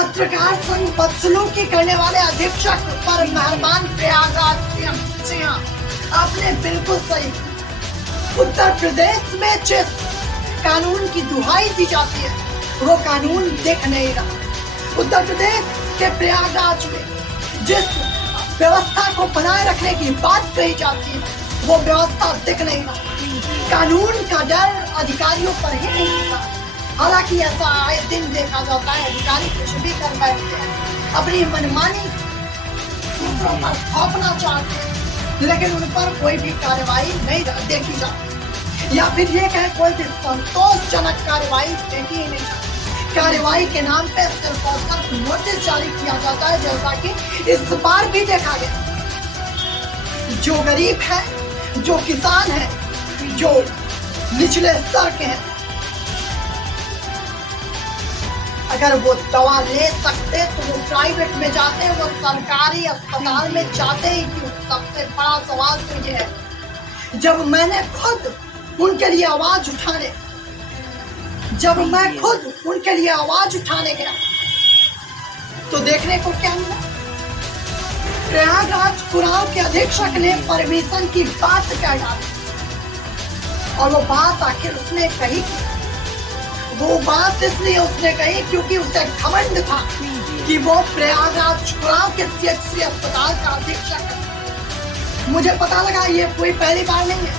पत्रकार संघ बदसलूकी करने वाले अधीक्षक पर मेहरबान प्रयागराज सिंह, आपने बिल्कुल सही। उत्तर प्रदेश में जिस कानून की दुहाई दी जाती है वो कानून दिख नहीं रहा। उत्तर प्रदेश के प्रयागराज में जिस व्यवस्था को बनाए रखने की बात कही जाती है वो व्यवस्था दिख नहीं रहा। कानून का डर अधिकारियों पर ही नहीं होता। हालांकि ऐसा आए दिन देखा जाता है, अधिकारी कुछ भी कर बैठते हैं, अपनी मनमानी दूसरों पर थोपना चाहते हैं, लेकिन उन पर कोई भी कार्रवाई नहीं देखी जाती, या फिर ये कहे कोई भी संतोषजनक कार्रवाई देखी ही नहीं जाती। कार्रवाई के नाम पे सिर्फ और सिर्फ नोटिस जारी किया जाता है, जैसा कि इस बार भी देखा गया। जो गरीब है, जो किसान है, जो निचले स्तर के हैं, अगर वो दवा ले सकते तो वो प्राइवेट में जाते, वो सरकारी अस्पताल में जाते ही क्यों? सबसे बड़ा सवाल तो ये है। जब मैंने खुद उनके लिए आवाज उठाने गया तो देखने को क्या मिला? प्रयागराज कुरान के अधीक्षक ने परमिशन की बात कह डाली, और वो बात आखिर उसने कही, वो बात इसलिए उसने कही क्योंकि उसे घमंड था कि वो प्रयागराज कुरान के सीएचसी अस्पताल का अधीक्षक है। मुझे पता लगा ये कोई पहली बार नहीं है,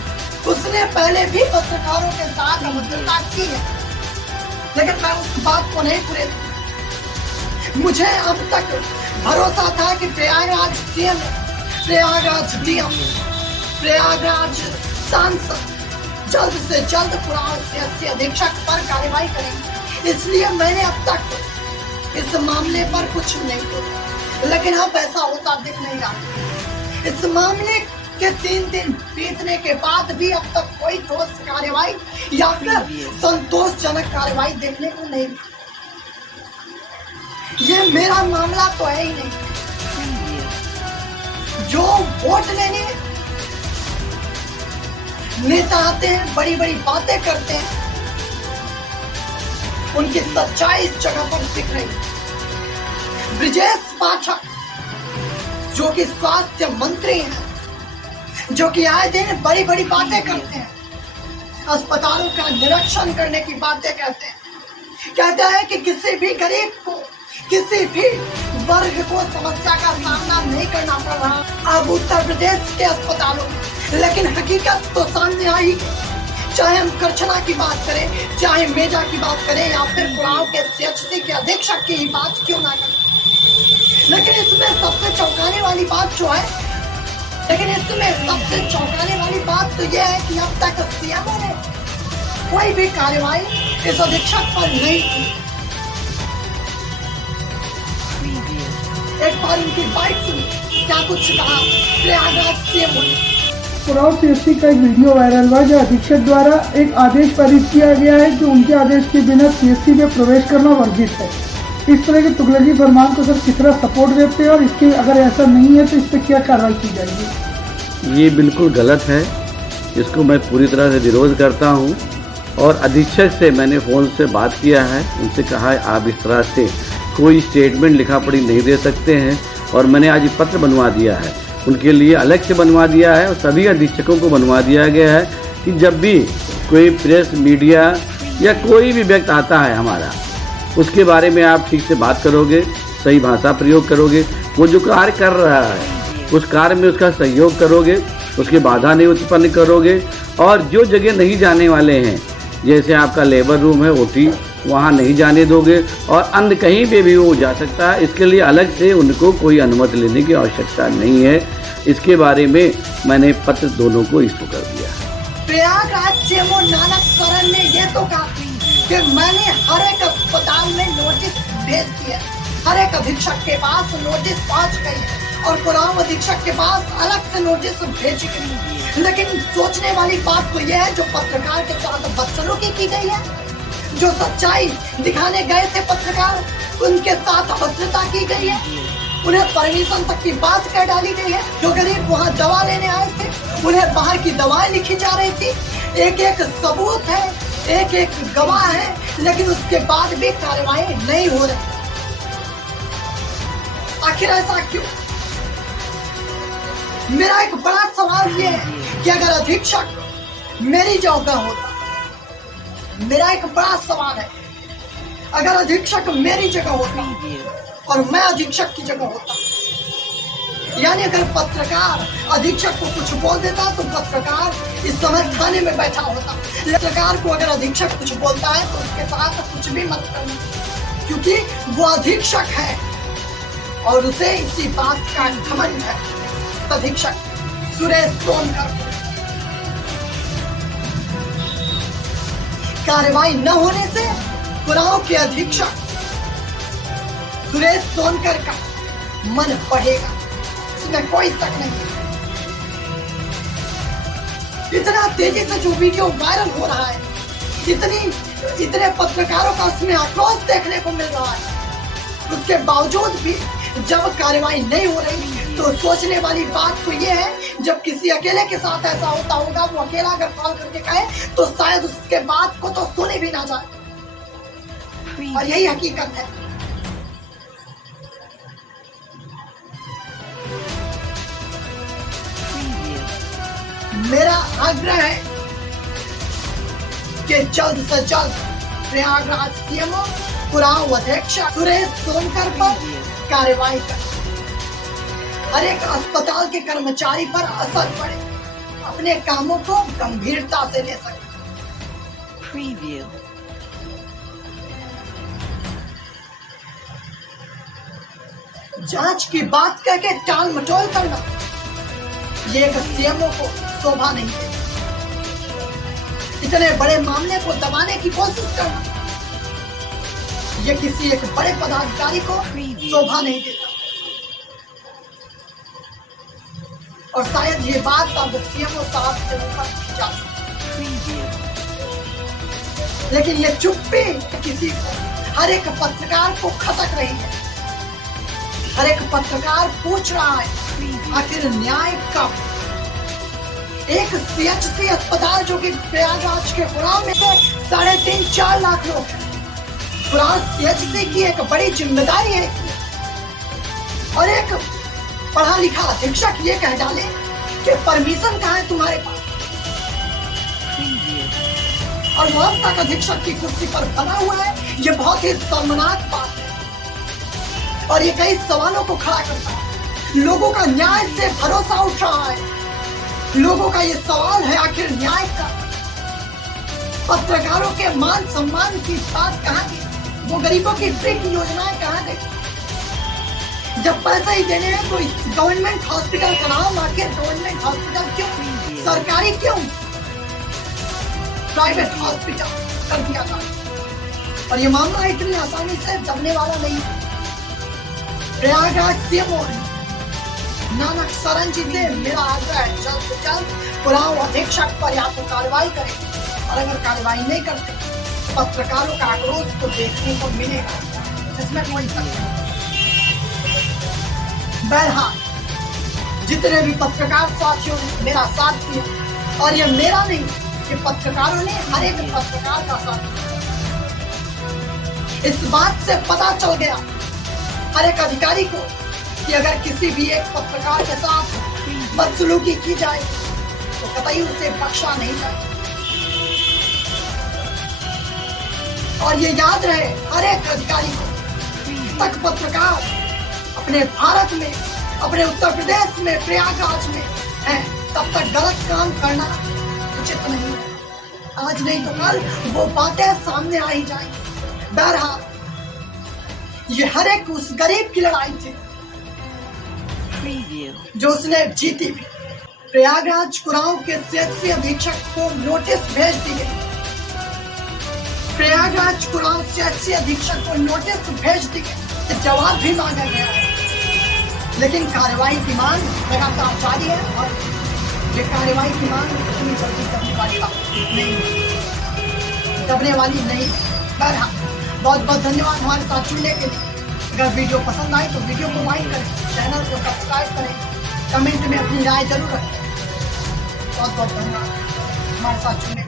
उसने पहले भी पत्रकारों के साथ अभद्रता की है, लेकिन मैं उस बात को नहीं पूरे। मुझे अब तक भरोसा था कि प्रयागराज सीएम, प्रयागराज डीएम, प्रयागराज सांसद जल्द से जल्द कुरान सीएचसी अधीक्षक पर कार्रवाई करेंगे, इसलिए मैंने अब तक इस मामले पर कुछ नहीं बोला। लेकिन अब ऐसा होता दिख नहीं रहा। इस मामले के 3 दिन बीतने के बाद भी अब तक कोई ठोस कार्रवाई या फिर संतोषजनक कार्रवाई देखने को नहीं मिली। ये मेरा मामला तो है ही नहीं। जो वोट लेने नेता आते हैं, बड़ी बड़ी बातें करते हैं, उनकी सच्चाई इस जगह पर दिख रही है। ब्रिजेश पाठक जो कि स्वास्थ्य मंत्री हैं, जो कि आए दिन बड़ी बड़ी बातें करते हैं, अस्पतालों का निरीक्षण करने की बातें कहते हैं कि किसी भी गरीब को, किसी भी वर्ग को समस्या का सामना नहीं करना पड़ रहा अब उत्तर प्रदेश के अस्पतालों में। लेकिन हकीकत तो सामने आई, चाहे हम करछना की बात करें, चाहे मेजा की बात करें, या फिर कुरान के सीएचसी के अधीक्षक की ही बात क्यों ना करें। लेकिन इसमें सबसे चौंकाने वाली बात तो यह है कि अब तक सीएमओ ने कोई भी कार्रवाई इस अधीक्षक पर नहीं की। एक बार उनकी बाइट सुनी, क्या कुछ कहा प्रयागराज सीएमओ ने। कुरान सीएचसी का एक वीडियो वायरल हुआ जो अधीक्षक द्वारा एक आदेश पारित किया गया है कि उनके आदेश के बिना सीएचसी में प्रवेश करना वर्जित है। इस तरह के तुगलकी फरमान को सर किस तरह सपोर्ट देते हैं, और इसके अगर ऐसा नहीं है तो इस पर क्या कार्रवाई की जाएगी? ये बिल्कुल गलत है, इसको मैं पूरी तरह से विरोध करता हूँ। और अधीक्षक से मैंने फ़ोन से बात किया है, उनसे कहा है आप इस तरह से कोई स्टेटमेंट लिखा पढ़ी नहीं दे सकते हैं, और मैंने आज पत्र बनवा दिया है, उनके लिए अलग से बनवा दिया है, और सभी अधीक्षकों को बनवा दिया गया है कि जब भी कोई प्रेस मीडिया या कोई भी व्यक्ति आता है हमारा, उसके बारे में आप ठीक से बात करोगे, सही भाषा प्रयोग करोगे, वो जो कार्य कर रहा है उस कार्य में उसका सहयोग करोगे, उसकी बाधा नहीं उत्पन्न करोगे, और जो जगह नहीं जाने वाले हैं, जैसे आपका लेबर रूम है, ओटी, वहाँ नहीं जाने दोगे, और अन्य कहीं पे भी वो जा सकता है। इसके लिए अलग से उनको कोई अनुमति लेने की आवश्यकता नहीं है। इसके बारे में मैंने पत्र दोनों को इशू कर दिया है। प्रयागराज सीएमओ नानक सरन ने ये तो कहा कि मैंने हर एक अस्पताल में नोटिस भेज दिया, हर एक अधीक्षक के पास नोटिस पहुंच गई है, और कुरान अधीक्षक के पास अलग से नोटिस भेजी गई। लेकिन सोचने वाली बात तो यह है, जो पत्रकार के साथ बदसलूकी की गई है, जो सच्चाई दिखाने गए थे पत्रकार, उनके साथ अभद्रता की गई है, उन्हें परमिशन तक की बात कह डाली गई है। जो गरीब वहाँ दवा लेने आए थे, उन्हें बाहर की दवाएं लिखी जा रही थी, एक एक सबूत है, एक एक गवाह है, लेकिन उसके बाद भी कार्रवाई नहीं हो रही। आखिर ऐसा क्यों? मेरा एक बड़ा सवाल ये है कि अगर अधीक्षक मेरी जगह होता, मेरा एक बड़ा सवाल है, अगर अधीक्षक मेरी जगह होता और मैं अधीक्षक की जगह होता, यानी अगर पत्रकार अधीक्षक को कुछ बोल देता तो पत्रकार इस समय थाने में बैठा होता। पत्रकार को अगर अधीक्षक कुछ बोलता है तो उसके साथ कुछ भी मत करना, क्योंकि वो अधीक्षक है और उसे इसी बात का घमंड है। अधीक्षक सुरेश सोनकर, कार्रवाई न होने से कुराओं के अधीक्षक सुरेश सोनकर का मन बढ़ेगा, इसमें कोई शक नहीं। इतना तेजी से जो वीडियो वायरल हो रहा है, इतने पत्रकारों का उसमें आक्रोश देखने को मिल रहा है, उसके बावजूद भी जब कार्रवाई नहीं हो रही तो सोचने वाली बात तो ये है, जब किसी अकेले के साथ ऐसा होता होगा, वो अकेला अगर कॉल करके कहे तो शायद उसके बात को तो सुनी भी ना जाए, और यही हकीकत है। मेरा आग्रह है कि जल्द से जल्द प्रयागराज सीएमओ कुराओं अध्यक्ष सुरेश सोनकर पर कार्रवाई कर हर एक अस्पताल के कर्मचारी पर असर पड़े, अपने कामों को गंभीरता से ले सके। जांच की बात करके टाल मटोल करना, ये एक सीएमओ को शोभा नहीं है। इतने बड़े मामले को दबाने की कोशिश करना, ये किसी एक बड़े पदाधिकारी को शोभा नहीं देता। और शायद ये बात अब सीएमओ साहब से ऊपर की जाती, लेकिन ये चुप्पी किसी को, हर एक पत्रकार को खटक रही है। हर एक पत्रकार पूछ रहा है आखिर न्याय कब? एक सीएचसी अस्पताल जो कि प्रयागराज के गुराम में 3.5-4 लाख लोग हैं, गुराम सीएचसी की एक बड़ी जिम्मेदारी है, और एक पढ़ा लिखा अधीक्षक ये कह डाले कि परमिशन कहाँ है तुम्हारे पास, और वहां तक अधीक्षक की कुर्सी पर बना हुआ है, ये बहुत ही शर्मनाक बात है, और ये कई सवालों को खड़ा करता है। लोगों का न्याय से भरोसा उठ रहा है, लोगों का ये सवाल है आखिर न्याय का, पत्रकारों के मान सम्मान की बात कहाँ गई, वो गरीबों की फ्री की योजनाएं कहाँ गई? जब पैसा ही देने हैं तो गवर्नमेंट हॉस्पिटल का नाम आखिर गवर्नमेंट हॉस्पिटल क्यों, सरकारी क्यों, प्राइवेट हॉस्पिटल कर दिया था। और ये मामला इतनी आसानी से दबने वाला नहीं है। प्रयागराज सीएमओ नानक सरन जी से मेरा आग्रह है, जल्द से जल्द कुराओं अधीक्षक पर या तो कार्रवाई करें, और अगर कार्रवाई नहीं करते पत्रकारों का आक्रोश तो देखने को मिलेगा, इसमें कोई शक नहीं। बहरहाल जितने भी पत्रकार साथियों ने मेरा साथ दिया, और ये मेरा नहीं, ये पत्रकारों ने हर एक पत्रकार का साथ दिया। इस बात से पता चल गया हर एक अधिकारी को कि अगर किसी भी एक पत्रकार के साथ बदसलूकी की जाए तो कतई उसे बख्शा नहीं जाए। और ये याद रहे हर एक अधिकारी को, तक पत्रकार अपने भारत में, अपने उत्तर प्रदेश में, प्रयागराज में है, तब तक गलत काम करना उचित नहीं है। आज नहीं तो कल वो बातें सामने आ ही जाएंगी। बहरहाल ये हर एक उस गरीब की लड़ाई थी जो उसने जीती भी। प्रयागराज कुराओं के सीएचसी अधीक्षक को नोटिस भेज दी गई, प्रयागराज कुराओं सीएचसी अधीक्षक को नोटिस भेज दी गई, जवाब भी मांगा गया है, लेकिन कार्रवाई की मांग लगातार जारी है, और ये कार्रवाई की मांग इतनी जल्दी करने वाली बात नहीं, दबने वाली नहीं। बहरहाल बहुत बहुत धन्यवाद हमारे साथ जुड़ने के लिए। अगर वीडियो पसंद आए तो वीडियो को लाइक करें, चैनल को सब्सक्राइब करें, कमेंट में अपनी राय जरूर रखें। बहुत बहुत धन्यवाद हमारे साथ जुड़ने के लिए।